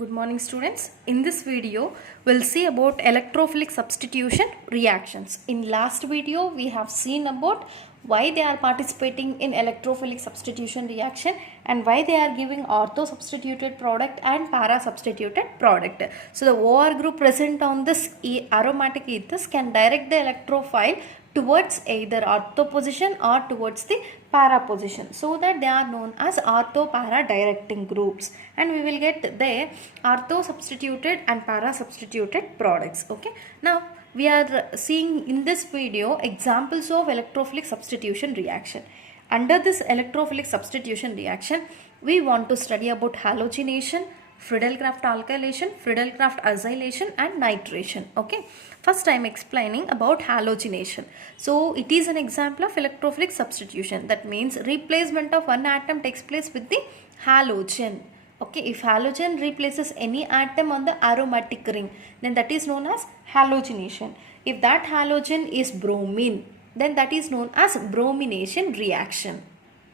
Good morning students. In this video, we'll see about electrophilic substitution reactions. In last video, we have seen about why they are participating in electrophilic substitution reaction and why they are giving ortho substituted product and para substituted product. So the OR group present on this aromatic ethers can direct the electrophile towards either ortho position or towards the para position, so that they are known as ortho para directing groups, and we will get the ortho substituted and para substituted products. Okay, now we are seeing in this video examples of electrophilic substitution reaction. Under this electrophilic substitution reaction, we want to study about halogenation, Friedel-Crafts alkylation, Friedel-Crafts acylation and nitration. Okay, first I am explaining about halogenation. So it is an example of electrophilic substitution. That means replacement of one atom takes place with the halogen. Okay, if halogen replaces any atom on the aromatic ring, then that is known as halogenation. If that halogen is bromine, then that is known as bromination reaction.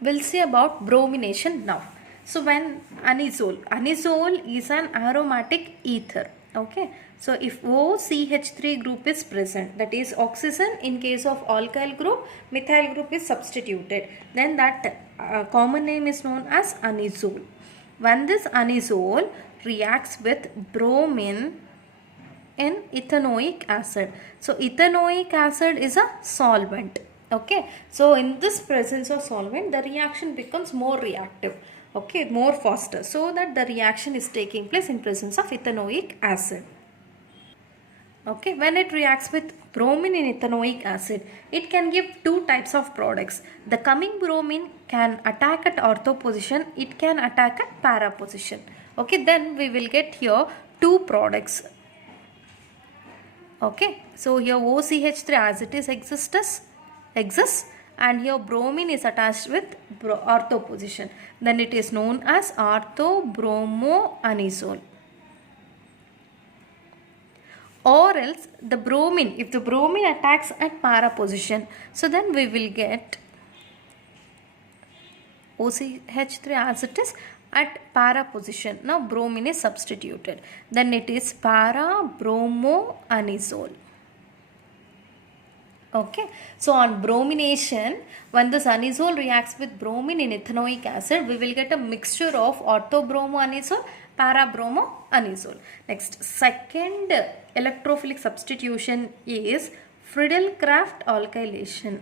We'll see about bromination now. So when anisole is an aromatic ether. Okay, so if OCH3 group is present, that is oxygen in case of alkyl group, methyl group is substituted, then that common name is known as anisole. When this anisole reacts with bromine in ethanoic acid, so ethanoic acid is a solvent. Okay, so in this presence of solvent, the reaction becomes more reactive. Okay, more faster, so that the reaction is taking place in presence of ethanoic acid. Okay, when it reacts with bromine in ethanoic acid, it can give two types of products. The coming bromine can attack at ortho position, it can attack at para position. Okay, then we will get here two products. Okay, so here OCH3 as it is exists, and here bromine is attached with ortho position. Then it is known as orthobromoanisole. Or else the bromine, if the bromine attacks at para position, so then we will get OCH3 as it is at para position. Now bromine is substituted. Then it is para bromoanisole. Okay, so on bromination, when this anisole reacts with bromine in ethanoic acid, we will get a mixture of orthobromoanisole, parabromoanisole. Next, second electrophilic substitution is Friedel-Crafts alkylation.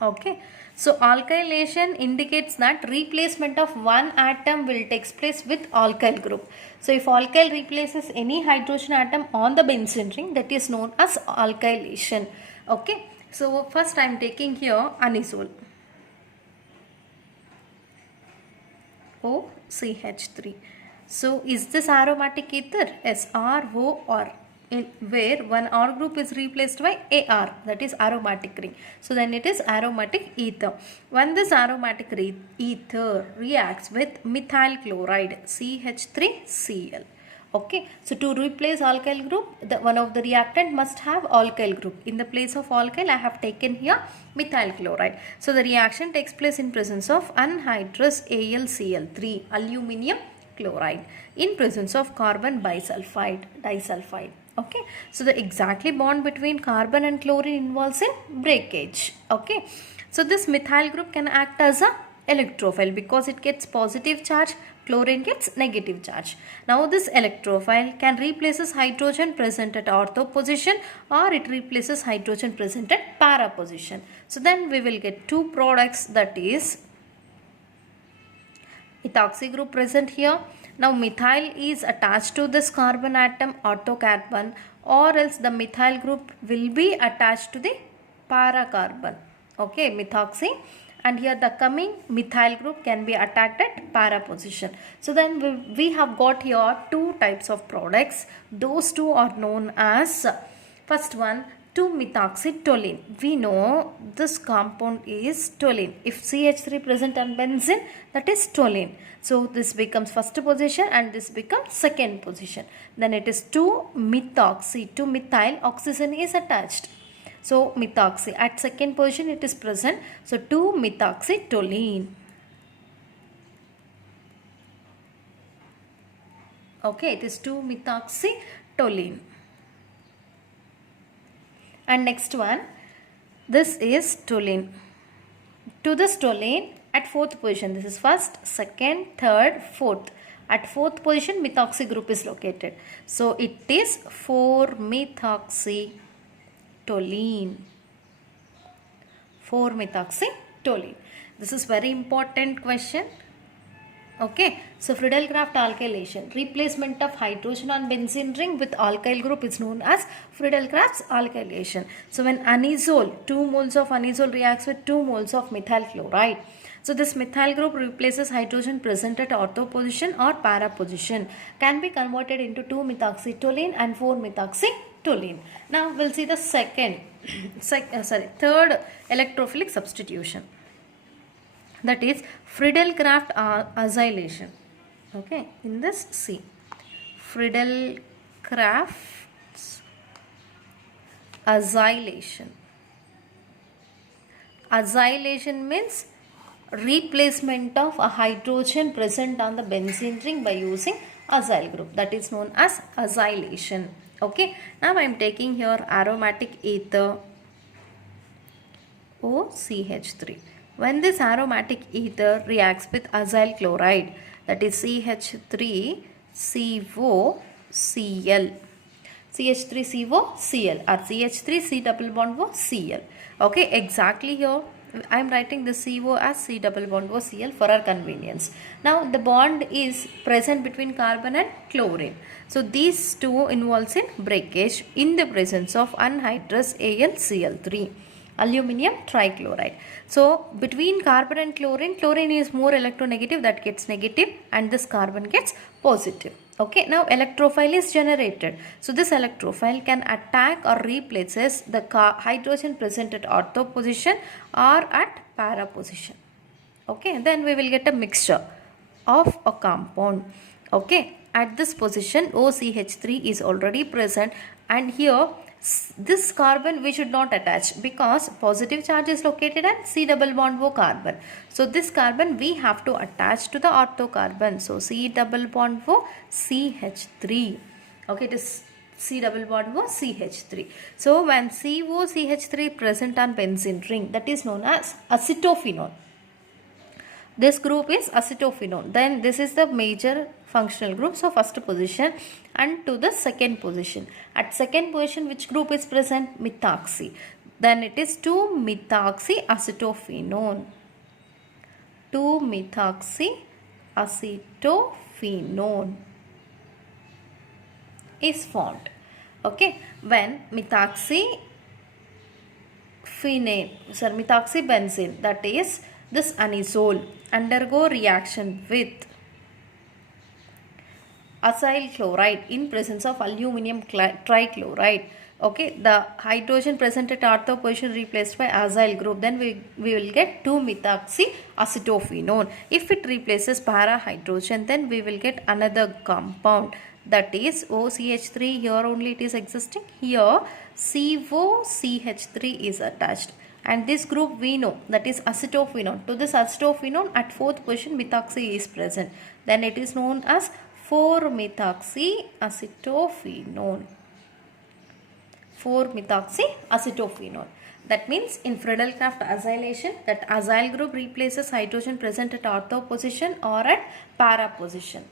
Okay, so alkylation indicates that replacement of one atom will take place with alkyl group. So if alkyl replaces any hydrogen atom on the benzene ring, that is known as alkylation. Okay, so first I am taking here anisole, OCH3. So is this aromatic ether? Yes, ROR. Where one R group is replaced by AR, that is aromatic ring. So then it is aromatic ether. When this aromatic ether reacts with methyl chloride, CH3Cl. Okay, so to replace alkyl group, one of the reactant must have alkyl group. In the place of alkyl, I have taken here methyl chloride. So the reaction takes place in presence of anhydrous AlCl3, aluminium chloride, in presence of carbon disulfide. Okay, so the exactly bond between carbon and chlorine involves in breakage. Okay, so this methyl group can act as a electrophile because it gets positive charge, chlorine gets negative charge. Now this electrophile can replaces hydrogen present at ortho position, or it replaces hydrogen present at para position. So then we will get two products, that is ethoxy group present here. Now methyl is attached to this carbon atom, orthocarbon, or else the methyl group will be attached to the para carbon. Okay, methoxy, and here the coming methyl group can be attacked at para position. So then we have got here two types of products. Those two are known as, first one, 2-methoxytoluene. We know this compound is toluene. If CH3 present on benzene, that is toluene. So this becomes first position and this becomes second position. Then it is 2-methoxy. To methyl, oxygen is attached. So methoxy at second position it is present. So 2-methoxytoluene. Okay, it is 2-methoxytoluene. And next one, this is toluene. To this toluene at fourth position, this is first, second, third, fourth. At fourth position, methoxy group is located. So it is 4-methoxytoluene. 4-methoxytoluene. This is very important question. Okay, so Friedel-Crafts alkylation, replacement of hydrogen on benzene ring with alkyl group is known as Friedel-Crafts alkylation. So when anisole, 2 moles of anisole reacts with 2 moles of methyl chloride. So this methyl group replaces hydrogen present at ortho position or para position, can be converted into 2-methoxytoluene and 4-methoxytoluene. Now we'll see the third electrophilic substitution. That is Friedel-Crafts acylation. Okay, in this see Friedel-Crafts acylation. Acylation means replacement of a hydrogen present on the benzene ring by using acyl group. That is known as acylation. Okay, now I am taking here aromatic ether OCH3. When this aromatic ether reacts with acyl chloride, that is CH3COCl, CH3COCl or CH3C double bond O Cl. Okay, exactly here I am writing the CO as C double bond O Cl for our convenience. Now the bond is present between carbon and chlorine. So these two involves in breakage in the presence of anhydrous AlCl3. Aluminium trichloride. So between carbon and chlorine, chlorine is more electronegative, that gets negative, and this carbon gets positive. Okay, now electrophile is generated. So this electrophile can attack or replaces the hydrogen present at ortho position or at para position. Okay, then we will get a mixture of a compound. Okay, at this position OCH3 is already present, and here this carbon we should not attach because positive charge is located at C double bond O carbon. So this carbon we have to attach to the ortho carbon. So C double bond O CH3. Okay, it is C double bond O CH3. So when COCH3 present on benzene ring, that is known as acetophenone. This group is acetophenone. Then this is the major functional group. So first position and to the second position. At second position, which group is present? Methoxy. Then it is 2-methoxyacetophenone. 2-methoxyacetophenone is formed. Okay, when methoxybenzene, that is this anisole, undergo reaction with acyl chloride in presence of aluminium trichloride. Okay, the hydrogen present at ortho position replaced by acyl group, then we will get 2-methoxyacetophenone. If it replaces para hydrogen, then we will get another compound, that is OCH3. Here only it is existing. Here COCH3 is attached. And this group we know, that is acetophenone. To this acetophenone at fourth position methoxy is present. Then it is known as 4-methoxyacetophenone. 4-methoxyacetophenone. That means in Friedel-Crafts acylation, that acyl group replaces hydrogen present at ortho position or at para position.